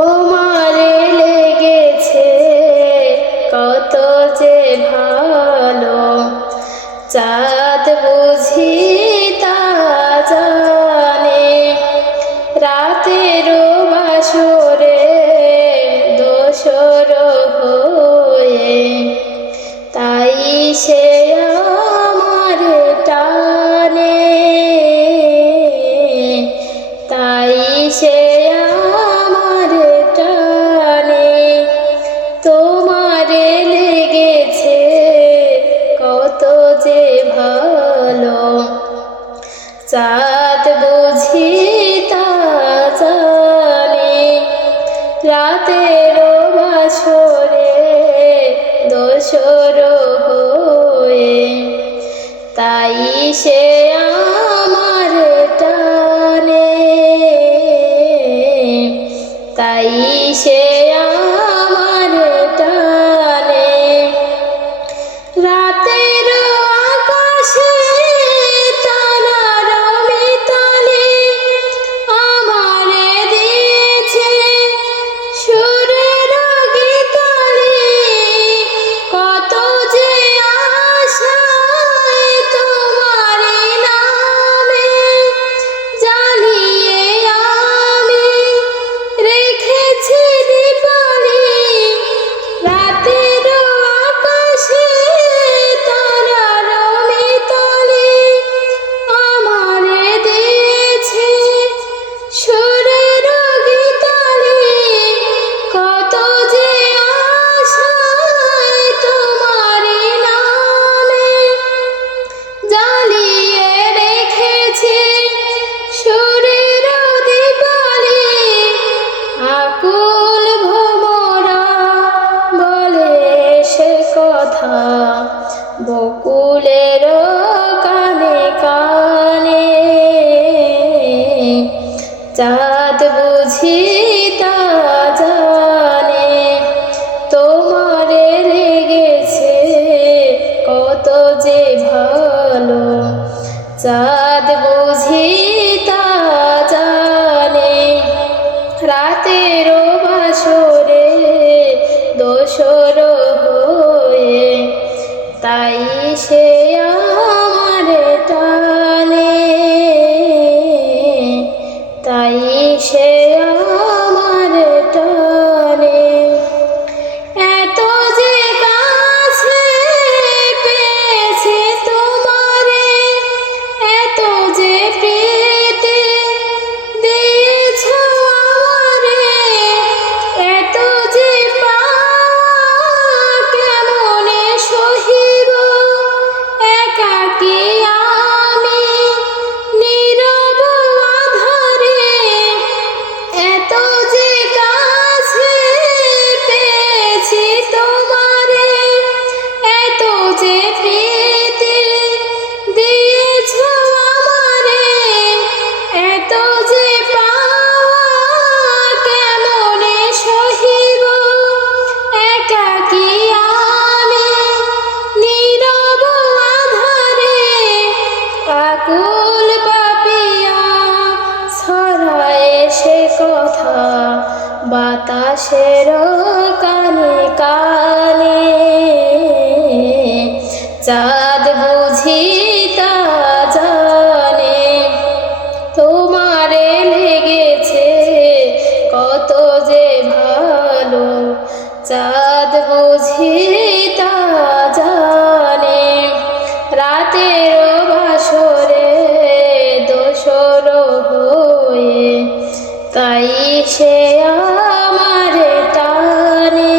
তোমারে লেগেছে কত যে ভালো, চাঁদ বুঝি তা জানে। রাতের বাসরে দোসর হয়ে, তাই সে আমার টানে, তাই সে আমার টানে। তোমারে লেগেছে কত যে ভালো, চাঁদ বুঝি তা জানে। রাতের বাসরে দোসর হয়ে, তাই সে আমার টানে, তাই সে আমার টানে। রাতের আকাশে তারার মিতালি আমারে দিয়েছে সুরের গীতালি। কত যে আশায় তোমারি নামে জ্বালিয়ে আমি রেখেছি দীপালি। রাতের আকাশে তারার মিতালি আমারে দিয়েছে সুরের গীতালি। কত যে আশায় তোমারি নামে জ্বালিয়ে রেখেছি সুরের দীপালি। আকুল ভ্রমরা বলে সে কথা বকুলের কানে কানে। চাঁদ বুঝি তা জানে, তোমারে লেগেছে কত যে ভালো, চাঁদ বুঝি তা জানে। রাতের বাসরে দোসর হয়ে, তাই সে আমার টানে, তাই সে আমার টানে। এত যে কাছে পেয়েছি তোমারে, এত যে প্রীতি দিয়েছ আমারে, এত যে পাওয়া কেমনে সহিব একাকী আমি নীরব আঁধারে। এত যে কাছে পেয়েছি তোমারে, এত যে প্রীতি দিয়েছ আমারে, এত যে পাওয়া কেমনে সহিব একাকী আমি নীরব আঁধারে। আকুল পাপিয়া ছড়ায় সে কথা বাতাসের কানে কানে। চাঁদ বুঝি তা জানে, তোমারে লেগেছে কত যে ভালো, চাঁদ বুঝি তা জানে। রাতের বাসরে দোসর হয়ে, তাই সে আমার টানে,